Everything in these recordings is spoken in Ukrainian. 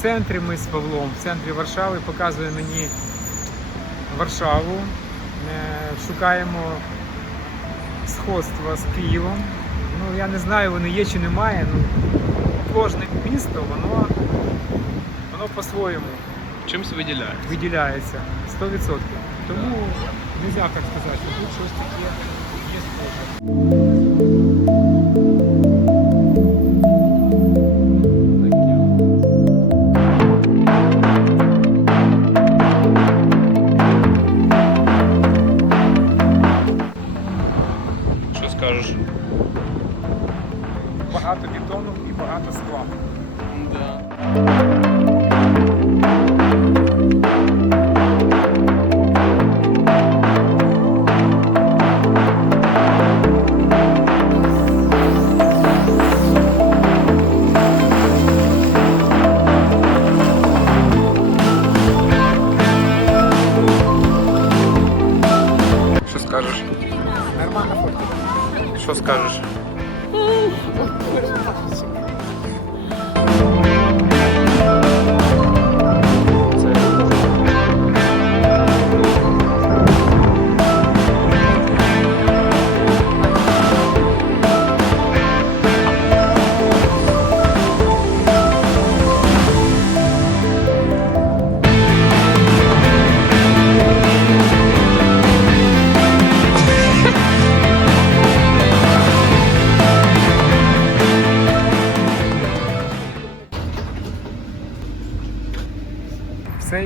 в центрі ми з Павлом, в центрі Варшави, показує мені Варшаву. Е, Шукаємо сходства з Києвом. Ну, я не знаю, вони є чи немає. Ну, кожне місто, воно, воно по-своєму Чимось виділяє. виділяється 100%. Тому не можна так сказати, що тут щось таке є схоже. Багато бетону і багато скла. Да. Що скажеш? Нормально фото. Що скажеш? Все,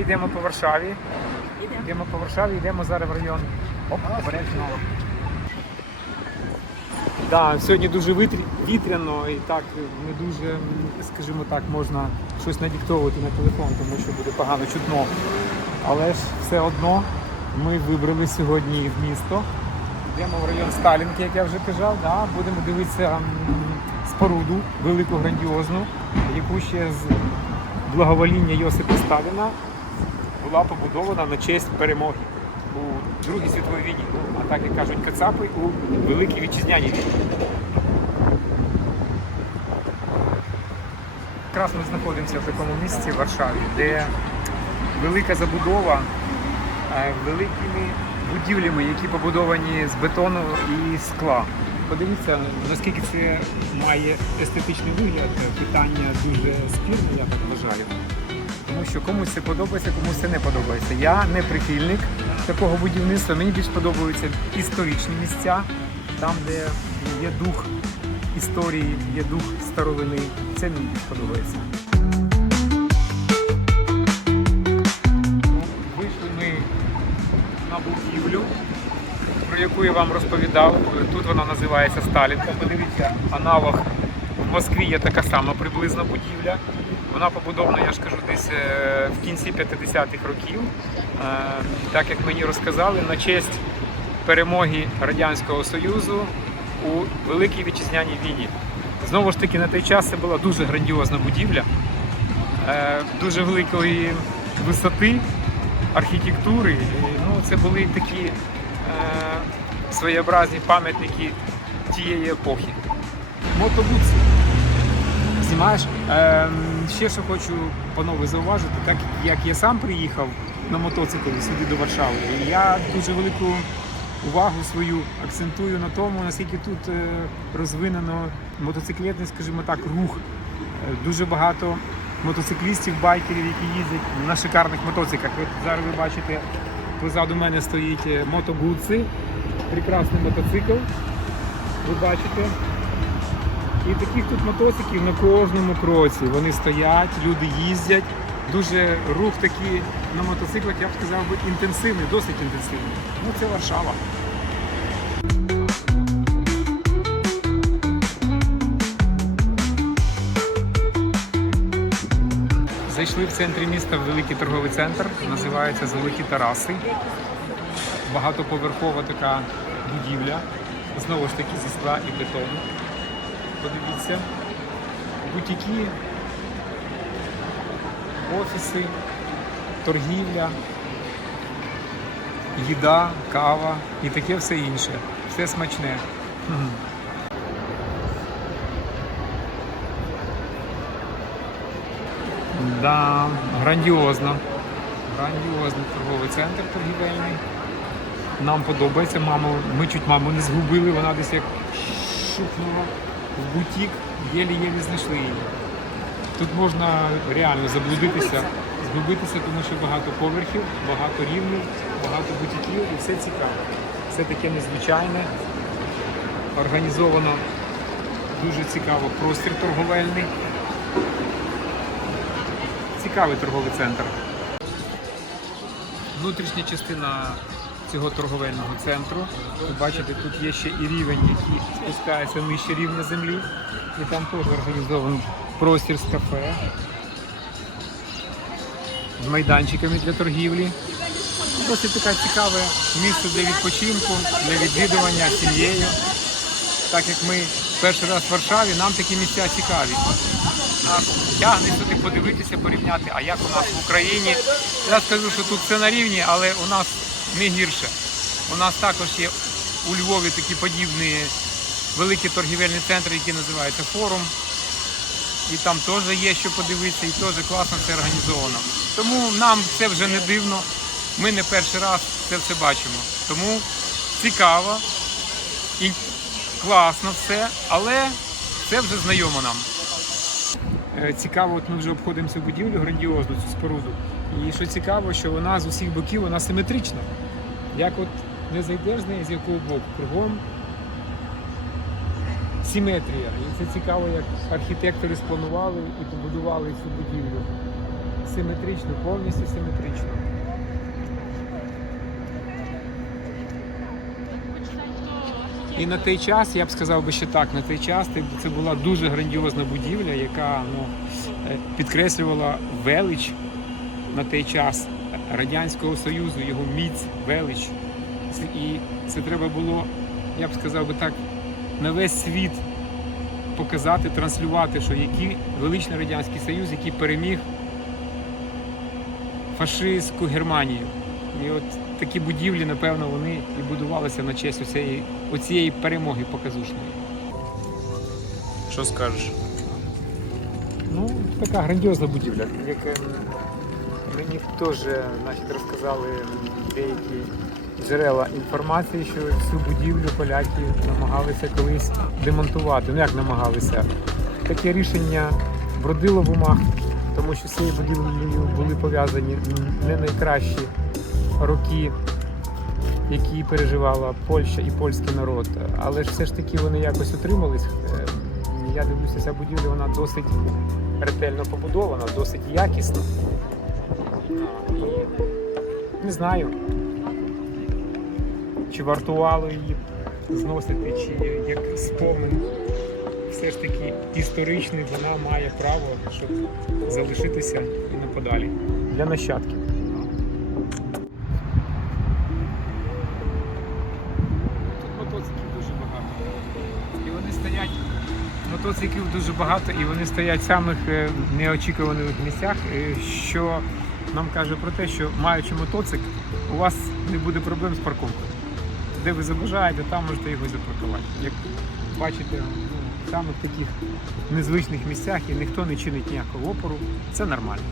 йдемо по Варшаві. Йдемо по Варшаві, йдемо зараз в район. Оп, обережно. Да, сьогодні дуже вітряно і так не дуже, скажімо так, можна щось надіктовувати на телефон, тому що буде погано чутно. Але ж все одно ми вибрали сьогодні в місто. Йдемо в район Сталінки, як я вже казав. Да, будемо дивитися споруду велику грандіозну, яку ще з благовоління Йосипа Сталіна була побудована на честь перемоги у Другій світовій війні, а так як кажуть кацапи у Великій Вітчизняній війні. Якраз ми знаходимося в такому місці в Варшаві, де велика забудова е, великими будівлями, які побудовані з бетону і скла. Подивіться, наскільки це має естетичний вигляд. Питання дуже спірне, я так вважаю. Тому що комусь це подобається, комусь це не подобається. Я не прихильник такого будівництва. Мені більш подобаються історичні місця, там, де є дух історії, є дух старовини. Це мені більш подобається. Вийшли ми на будівлю, про яку я вам розповідав. Тут вона називається Сталінка. Подивіться, аналог в Москві є така сама приблизно будівля. Вона побудована, я ж кажу, десь е, в кінці 50-х років. Е, Так як мені розказали, на честь перемоги Радянського Союзу у Великій Вітчизняній війні. Знову ж таки, на той час це була дуже грандіозна будівля, е, дуже великої висоти, архітектури. Ну, це були такі своєобразні пам'ятники тієї епохи. Мотобуси. Знімаєш? Ще що хочу панове зауважити, так як я сам приїхав на мотоциклі сюди до Варшави, я дуже велику увагу свою акцентую на тому, наскільки тут е, розвинено мотоциклетний, скажімо так, рух. Е, Дуже багато мотоциклістів, байкерів, які їздять на шикарних мотоциклах. От зараз ви бачите, позаду мене стоїть е, прекрасний мотоцикл. Ви бачите. І таких тут мотоциклів на кожному кроці. Вони стоять, люди їздять. Дуже рух такий на мотоциклах, я б сказав би, інтенсивний, досить інтенсивний. Ну це Варшава. Зайшли в центрі міста в великий торговий центр, називається Золоті Тараси. Багатоповерхова така будівля. Знову ж таки зі скла і бетону. Подивіться. Бутіки, офіси, торгівля, їда, кава і таке все інше. Все смачне. Да, грандіозно. Грандіозний торговий центр торгівельний. Нам подобається. Маму, ми чуть маму не згубили, вона десь як шукнула в бутік, єлі-єлі знайшли її. Тут можна реально заблудитися, згубитися, тому що багато поверхів, багато рівнів, багато бутіків і все цікаво. Все таке незвичайне, організовано дуже цікаво простір торговельний. Цікавий торговий центр. Внутрішня частина цього торговельного центру. Ви бачите, тут є ще і рівень, який спускається нижче рівня землі. І там теж організований простір з кафе з майданчиками для торгівлі. Досить таке цікаве місце для відпочинку, для відвідування сім'єю. Так як ми перший раз в Варшаві, нам такі місця цікаві. Тягне сюди подивитися, порівняти, а як у нас в Україні. Я скажу, що тут все на рівні, але у нас не гірше. У нас також є у Львові такі подібні великі торгівельні центри, які називаються форум. І там теж є що подивитися, і теж класно все організовано. Тому нам це вже не дивно. Ми не перший раз це все бачимо. Тому цікаво і класно все, але це вже знайомо нам. Е, Цікаво, от ми вже обходимо цю будівлю грандіозну, цю споруду. І що цікаво, що вона з усіх боків вона симетрична. Як от не зайдеш з неї, з якого боку, кругом симетрія. І це цікаво, як архітектори спланували і побудували цю будівлю. Симетрично, повністю симетрично. І на той час, я б сказав би ще так, на той час це- була дуже грандіозна будівля, яка ну, е, підкреслювала велич на той час Радянського Союзу, його міць, велич. І це треба було, я б сказав би так, на весь світ показати, транслювати, що який величний Радянський Союз, який переміг фашистську Германію. І от такі будівлі, напевно, вони і будувалися на честь оцієї, оцієї перемоги показушної. Що скажеш? Ну, така грандіозна будівля, яка мені теж значить, розказали деякі джерела інформації, що цю будівлю поляки намагалися колись демонтувати. Ну як намагалися? Таке рішення бродило в умах, тому що з цією будівлею були пов'язані не найкращі роки, які переживала Польща і польський народ. Але ж все ж таки вони якось утримались. Е, Я дивлюся, ця будівля вона досить ретельно побудована, досить якісно. Не знаю, чи вартувало її зносити, чи як спомин все ж таки історичний, вона має право, щоб залишитися і не подалі для нащадків. Тут мотоциклів дуже багато. І вони стоять мотоциклів дуже багато, і вони стоять в самих е, неочікуваних місцях, е, що нам каже про те, що маючи мотоцик, у вас не буде проблем з парковкою. Де ви забажаєте, там можете його запаркувати. Як бачите, саме в таких незвичних місцях і ніхто не чинить ніякого опору, це нормально.